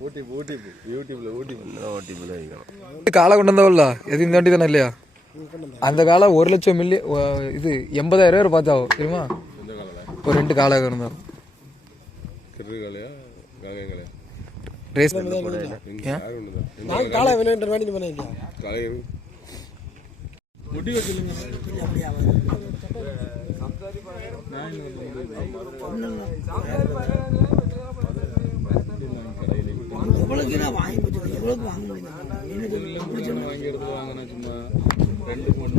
YouTube YouTube யூடியூப்ல YouTube யூடியூப்ல வைக்கணும். காலை கொண்டு வந்தவல்ல எது இந்த வண்டி தானே இல்லையா? அந்த காலை ஒரு லட்சம் மில்லி இது எண்பதாயிரம் ரூபாய் பார்த்தாவோ தெரியுமா? ஒரு ரெண்டு காலை காலையா? ரேஸ் காலை வேணுன்ற வேண்டி பண்ண இல்லையா காலை முடி வச்சிருங்க எவ்வளோக்கு நான் வாங்கி வச்சுருக்கேன் எவ்வளோக்கு வாங்க முடியும்? சொன்னா வாங்கி எடுத்து வாங்கினா சும்மா ரெண்டு மூணு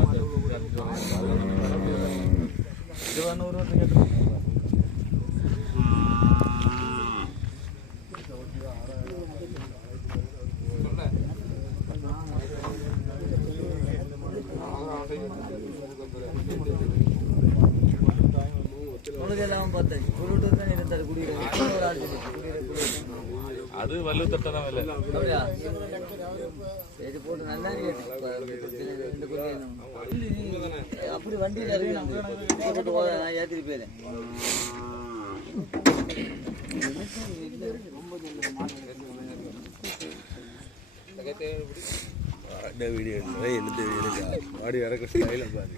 உனக்கு எல்லாம் பார்த்தேன் சொல்லிட்டு தான் இருந்தார் ஒரு ஆள் குடிக்கிறேன் அது வேலை அப்படியா? சரி போட்டு நல்லா இருக்கு அப்படி வண்டியில் இருக்கு போட்டு போக நான் ஏற்றிட்டு போயிடுறேன். வீடியோ எடுத்து மாடி இறக்க ஸ்டைல பாரு இறக்கி கீழே போடுங்க வண்டியில் இறக்கி கீழே போடுங்க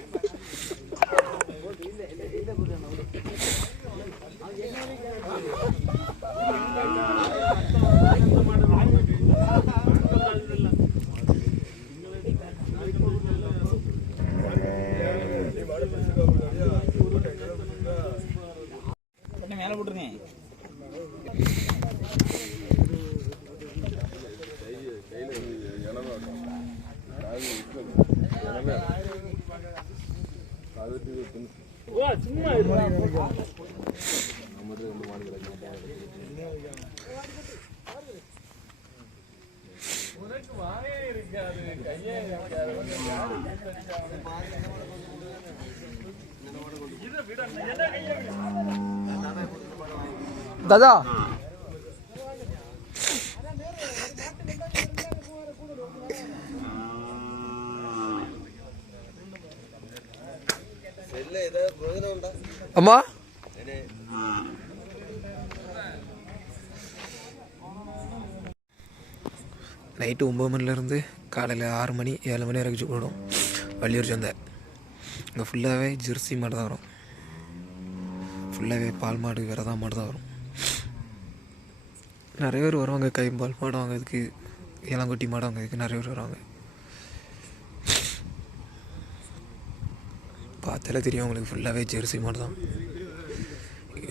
தாதா. அம்மா? நைட்டு ஒம்பது மணிலேருந்து காலையில் ஆறு மணி ஏழு மணி வரைக்கும் கூடும் வள்ளியூர் சந்தை. இங்கே ஃபுல்லாகவே ஜெர்சி மாடு தான் வரும். ஃபுல்லாகவே பால் மாடு விரதா மாடு தான் வரும். நிறைய பேர் வருவாங்க கை பால் மாடு வாங்கிறதுக்கு இளங்குட்டி மாடு வாங்கிறதுக்கு நிறைய பேர் வருவாங்க. பார்த்தாலே தெரியும் உங்களுக்கு ஃபுல்லாகவே ஜெர்சி மாடு தான்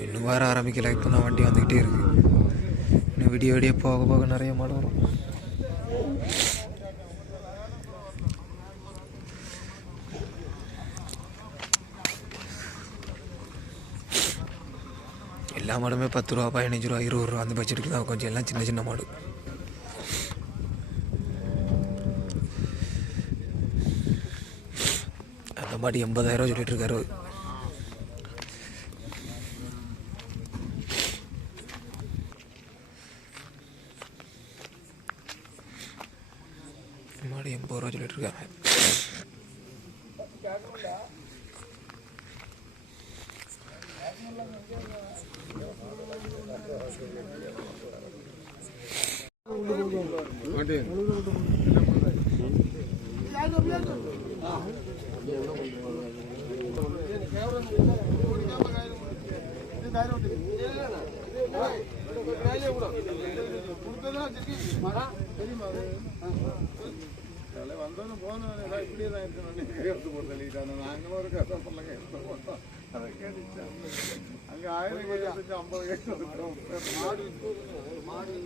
இன்னும் வர ஆரம்பிக்கல. இப்போ தான் வண்டி வந்துக்கிட்டே இருக்குது இன்னும் விடிய விடிய போக போக நிறைய மாடு வரும். எல்லா மாடுமே பத்து ரூபா பதினஞ்சு ரூபா இருபது ரூபா அந்த பட்ஜெட்டுக்கு தான் கொஞ்சம் எல்லாம் சின்ன சின்ன மாடு. அந்த எண்பதாயிரம் சொல்லிட்டு இருக்காரு மாடு எண்பது ரூபா சொல்லிட்டு இருக்காங்க வந்தோன்னு போனோம் இப்படியே தான் இருக்கணும் எடுத்து போட்டு தள்ளிட்டாங்க நாங்களும் ஒரு கஷ்டப்படல எடுத்து போட்டோம் அதை கேட்டுச்சேன் அங்கே ஆயிரம் கேட்டு ஐம்பது கேட்டு மாடு மாடு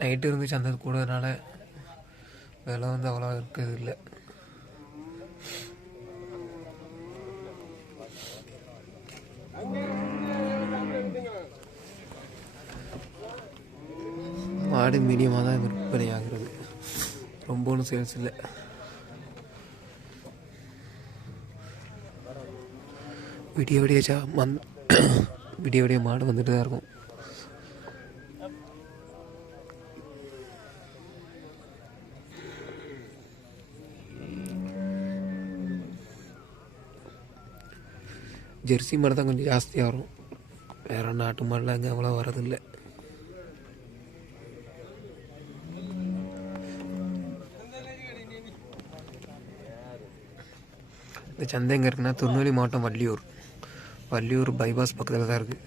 நைட்டு இருந்து அந்த கூடனால விலை வந்து அவ்வளோ இருக்கிறது இல்லை மாடு மீடியமாக தான் விற்பனை ஆகுறது ரொம்ப ஒன்றும் சேல்ஸ் இல்லை. விடிய விடிய சா மந் விடிய விடிய மாடு வந்துட்டு தான் இருக்கும். ஜெர்சி மாடு தான் கொஞ்சம் ஜாஸ்தியாக வரும். வேறு நாட்டு மாடுலாம் இங்கே அவ்வளோ வரதில்லை இந்த சந்தை எங்கே இருக்குன்னா திருநெல்வேலி மாவட்டம் வள்ளியூர். வள்ளியூர் பைபாஸ் பக்கத்தில் தான் இருக்குது